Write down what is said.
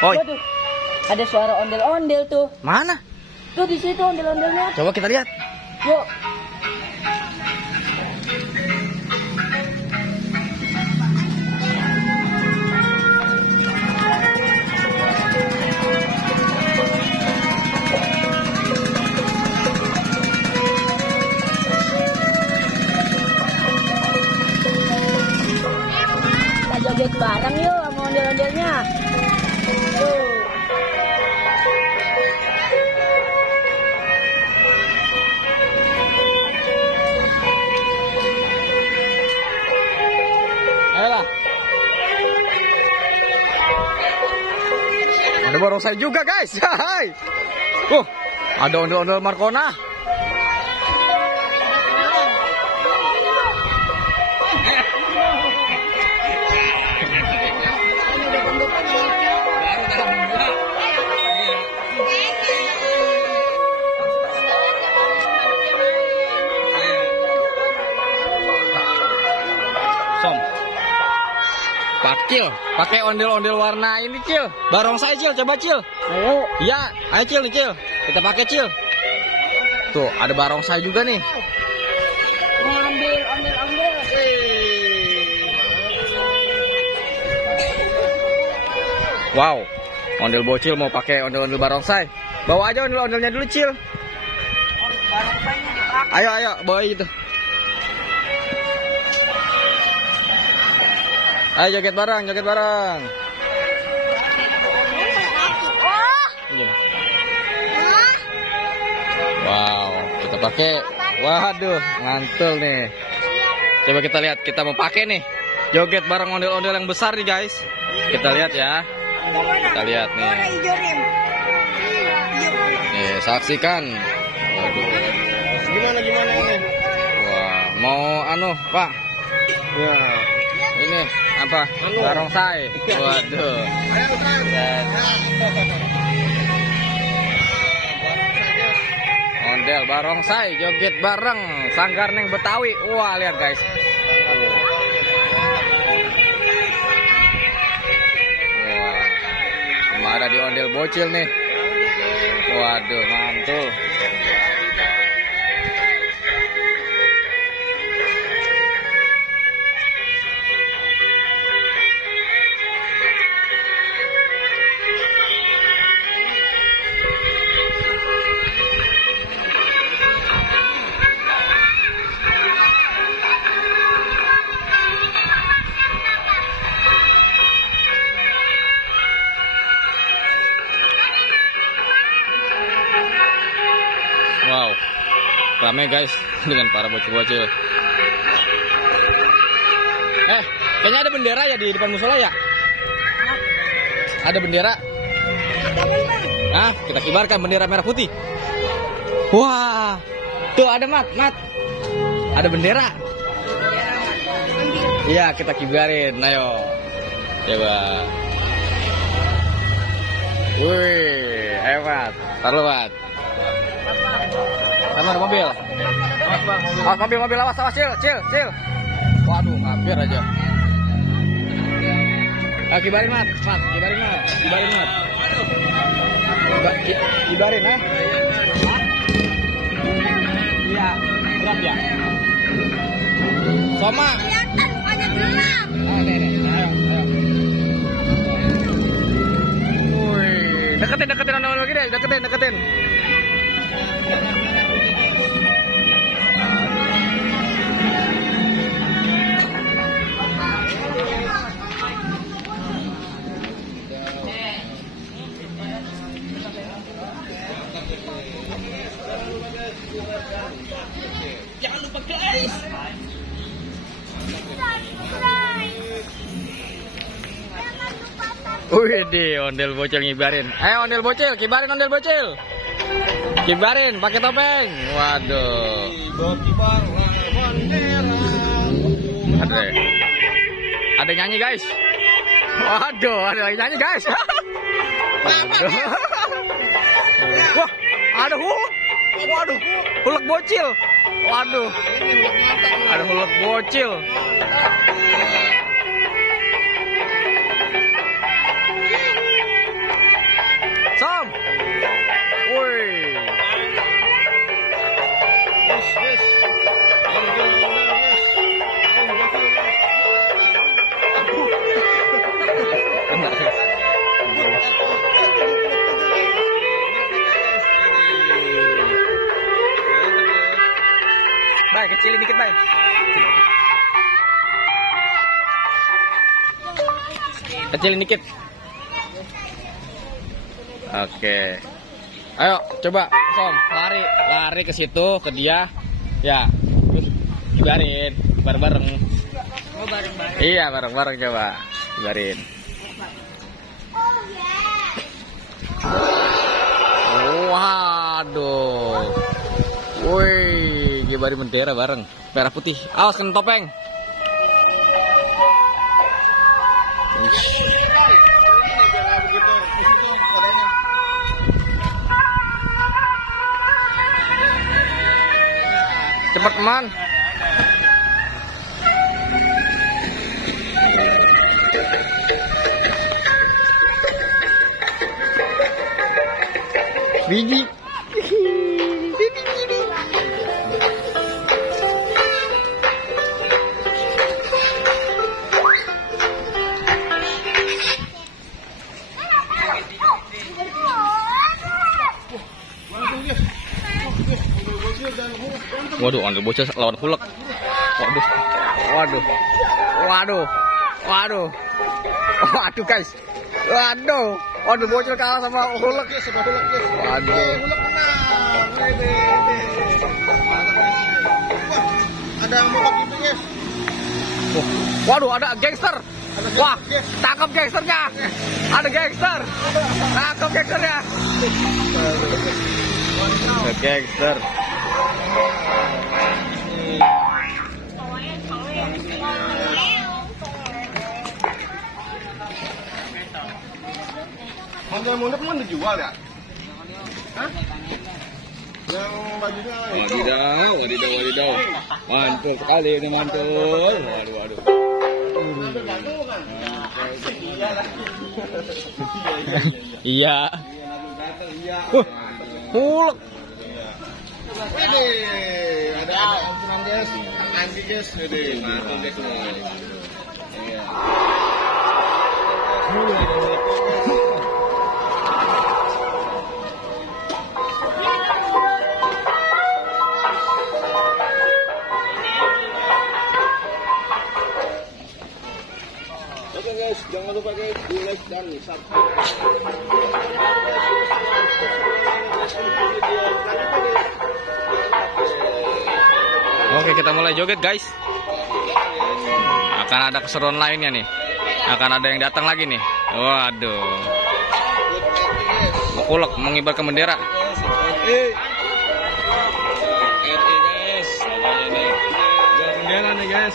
Oi. Waduh, ada suara ondel-ondel tuh. Mana? Tuh di situ ondel-ondelnya. Coba kita lihat. Yuk. Kita joget bareng yuk sama ondel-ondelnya. Tuh. Ayolah. Ada barongsai juga guys. Hai. Ada ondel-ondel Markona. Som. Pakil, pakai ondel-ondel warna ini, Cil. Barongsai, Cil, coba, Cil. Ayo. Iya, ayo, Cil, nih, Cil. Kita pakai, Cil. Tuh, ada barongsai juga nih. Ngambil ondel-ondel. Wow, ondel bocil mau pakai ondel-ondel barongsai. Bawa aja ondel-ondelnya dulu, Cil. Ayo, ayo, bawa gitu. Ayo joget bareng, joget bareng. Wow, kita pakai. Waduh, mantul nih. Coba kita lihat, kita mau pakai nih. Joget bareng ondel-ondel yang besar nih, guys. Kita lihat ya. Kita lihat nih. Nih, saksikan. Waduh. Gimana ini? Wah, mau Pak? Ya. Ini apa? Barongsai. Waduh. Ondel barongsai joget bareng Sanggar Neng Betawi. Wah, lihat guys. Wah. Cuma ada di ondel bocil nih. Waduh, mantul. Wow, ramai guys dengan para bocil-bocil. Kayaknya ada bendera ya di depan musola ya? Ada bendera? Nah, kita kibarkan bendera merah putih. Wah, tuh ada Mat. Ada bendera. Iya, kita kibarin. Ayo, coba. Wih, hebat. Taruh Mat. Sama ada mobil. Mobil awas, Cil. Waduh, hampir aja. Kibarin Mat. Kibarin, Iya, gelap ya. Soma. Kelihatan mukanya gelap. Ayo. Wih, deketin orang lagi deh, deketin. Jangan lupa guys. Wih, ondel bocil ngibarin. Ayo ondel bocil, kibarin ondel bocil. Kibarin pakai topeng. Waduh. Ada nyanyi guys. Waduh, ada lagi nyanyi guys. Waduh. Wah, ada huluk. Waduh, huluk bocil. Waduh. Ada huluk bocil. kecilin dikit, Bay. Kecilin dikit. Oke. Ayo, coba, Som, lari ke situ, ke dia. Ya, terus kibarin, bareng-bareng. Oh, bareng-bareng. Iya, bareng-bareng coba, kibarin. Waduh. Woi, kibarin bendera bareng. Merah putih. Awas kena topeng. Cepat, Man. Biji. Waduh, Andre bocah lawan Hulk. Waduh. Waduh. Waduh. Waduh. Waduh, guys. Waduh. Waduh, bocah kalah sama Hulk. Waduh. Ada yang mau pakai guys. Waduh, ada gangster. Wah, tangkap gangsternya. Ada gangster. Tangkap gangsternya. Ada gangster. Mondar-mondar mau dijual ya? Hah? Yang bajunya Wadidaw. Mantul sekali ini, mantul. Waduh. Iya. Hulk. Wede, ada ampunan guys, Anggi guys, wede, mantul guys semua. Iya. Oke guys, jangan lupa guys, di like dan subscribe. Oke, kita mulai joget, guys. Akan ada keseruan lainnya nih. Akan ada yang datang lagi nih. Waduh. Hulk mengibarkan bendera. Bendera nih guys.